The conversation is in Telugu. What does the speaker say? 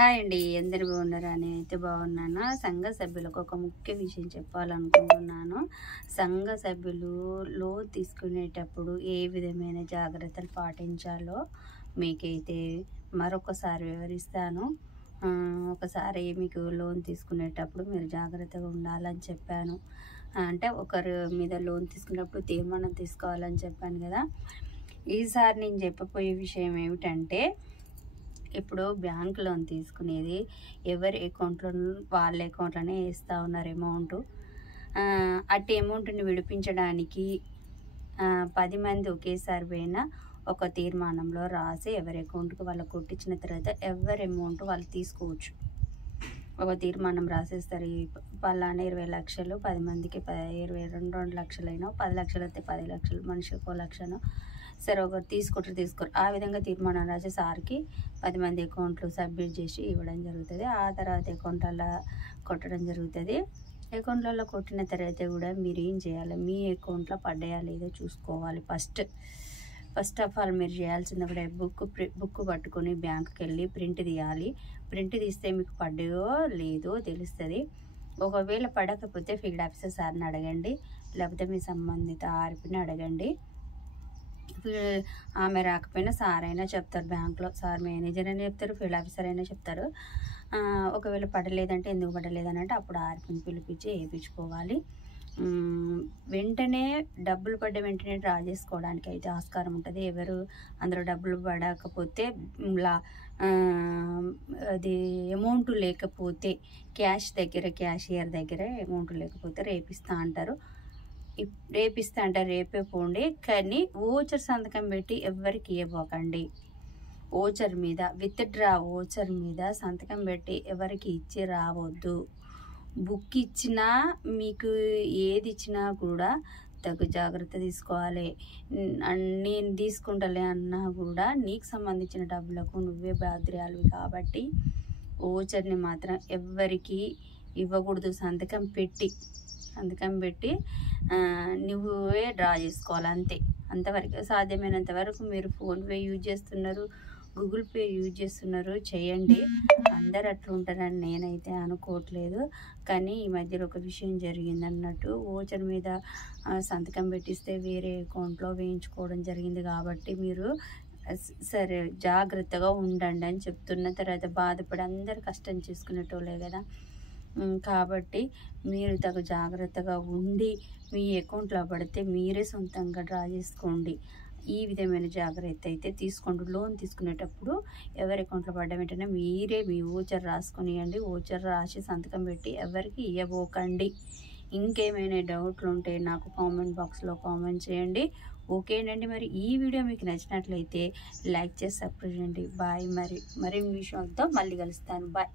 హాయ్ అండి, అందరు బాగున్నారా? నేనైతే బాగున్నాను. సంఘ సభ్యులకు ఒక ముఖ్య విషయం చెప్పాలనుకుంటున్నాను. సంఘ సభ్యులు లోన్ తీసుకునేటప్పుడు ఏ విధమైన జాగ్రత్తలు పాటించాలో మీకైతే మరొకసారి వివరిస్తాను. ఒకసారి మీకు లోన్ తీసుకునేటప్పుడు మీరు జాగ్రత్తగా ఉండాలని చెప్పాను. అంటే ఒకరి మీద లోన్ తీసుకునేటప్పుడు తీర్మానం తీసుకోవాలని చెప్పాను కదా. ఈసారి నేను చెప్పబోయే విషయం ఏమిటంటే, ఇప్పుడు బ్యాంక్ లోన్ తీసుకునేది ఎవరి అకౌంట్లో వాళ్ళ అకౌంట్లోనే వేస్తూ ఉన్నారు అమౌంట్. అట్టి అమౌంట్ని విడిపించడానికి 10 మంది ఒకేసారి పోయినా ఒక తీర్మానంలో రాసి ఎవరి అకౌంట్కి వాళ్ళు కొట్టించిన తర్వాత ఎవరి అమౌంట్ వాళ్ళు తీసుకోవచ్చు. ఒక తీర్మానం రాసేస్తారు. పలానా 20 లక్షలు 10 మందికి 22 లక్షలైనా 10 లక్షలు అయితే 10 లక్షలు, మనిషికి 1 లక్షను సరే ఒకరు తీసుకోరు. ఆ విధంగా తీర్మానం రాసి సార్కి 10 మంది అకౌంట్లు సబ్మిట్ చేసి ఇవ్వడం జరుగుతుంది. ఆ తర్వాత అకౌంట్లలో కొట్టడం జరుగుతుంది. అకౌంట్లలో కొట్టిన తర్వాత కూడా మీరు ఏం చేయాలి, మీ అకౌంట్లో పడ్డాయా లేదో చూసుకోవాలి. ఫస్ట్ ఆఫ్ ఆల్ మీరు చేయాల్సింది ఒకటే, బుక్ పట్టుకొని బ్యాంకుకి వెళ్ళి ప్రింట్ తీయాలి. ప్రింట్ తీస్తే మీకు పడ్డాయో లేదో తెలుస్తుంది. ఒకవేళ పడకపోతే ఫీల్డ్ ఆఫీసర్ సార్ని అడగండి, లేకపోతే మీ సంబంధిత ఆర్పిని అడగండి. ఆమె రాకపోయినా సార్ అయినా చెప్తారు. బ్యాంక్లో సార్ మేనేజర్ అయినా చెప్తారు, ఫీల్డ్ ఆఫీసర్ అయినా చెప్తారు. ఒకవేళ పడలేదంటే ఎందుకు పడలేదని అంటే అప్పుడు ఆర్పిని పిలిపించి వేయించుకోవాలి. వెంటనే డబ్బులు పడ్డ వెంటనే డ్రా చేసుకోవడానికి అయితే ఆస్కారం ఉంటుంది. ఎవరు అందులో డబ్బులు పడకపోతే అది అమౌంట్ లేకపోతే క్యాషియర్ దగ్గర అమౌంట్ లేకపోతే రేపిస్తా అంటారు. రేపే పోండి, కానీ ఓచర్ సంతకం పెట్టి ఎవరికి ఇవ్వకండి. ఓచర్ మీద విత్డ్రా ఓచర్ మీద సంతకం పెట్టి ఎవరికి ఇచ్చి రావద్దు. బుక్ ఇచ్చినా మీకు ఏది ఇచ్చినా కూడా తగు జాగ్రత్త తీసుకోవాలి. నేను తీసుకుంటలే అన్నా కూడా నీకు సంబంధించిన డబ్బులకు నువ్వే బాధ్యురాలివి కాబట్టి ఓచర్ని మాత్రం ఎవ్వరికి ఇవ్వకూడదు. సంతకం పెట్టి నువ్వే డ్రా చేసుకోవాలి, అంతే. అంతవరకు సాధ్యమైనంత వరకు మీరు ఫోన్పే యూజ్ చేస్తున్నారు, గూగుల్ పే యూజ్ చేస్తున్నారు, చేయండి. అందరు అట్లా ఉంటారని నేనైతే అనుకోవట్లేదు. కానీ ఈ మధ్యలో ఒక విషయం జరిగింది అన్నట్టు, ఓచర్ మీద సంతకం పెట్టిస్తే వేరే అకౌంట్లో వేయించుకోవడం జరిగింది. కాబట్టి మీరు సరే జాగ్రత్తగా ఉండండి అని చెప్తున్న తర్వాత బాధపడి అందరు కష్టం చేసుకునేటోళ్ళే కదా. కాబట్టి మీరు తగు జాగ్రత్తగా ఉండి మీ అకౌంట్లో పడితే మీరే సొంతంగా డ్రా చేసుకోండి. ఈ విధమైన జాగ్రత్త అయితే తీసుకోండి. లోన్ తీసుకునేటప్పుడు ఎవరి అకౌంట్లో పడ్డ వెంటనే మీరే మీ ఓచర్ రాసుకొనియండి. ఓచర్ రాసి సంతకం పెట్టి ఎవరికి ఇవ్వబోకండి. ఇంకేమైనా డౌట్లు ఉంటే నాకు కామెంట్ బాక్స్లో కామెంట్ చేయండి. ఓకేనండి. మరి ఈ వీడియో మీకు నచ్చినట్లయితే లైక్ చేసి సబ్స్క్రైబ్ చేయండి. బాయ్. మరి విషయంతో మళ్ళీ కలుస్తాను. బాయ్.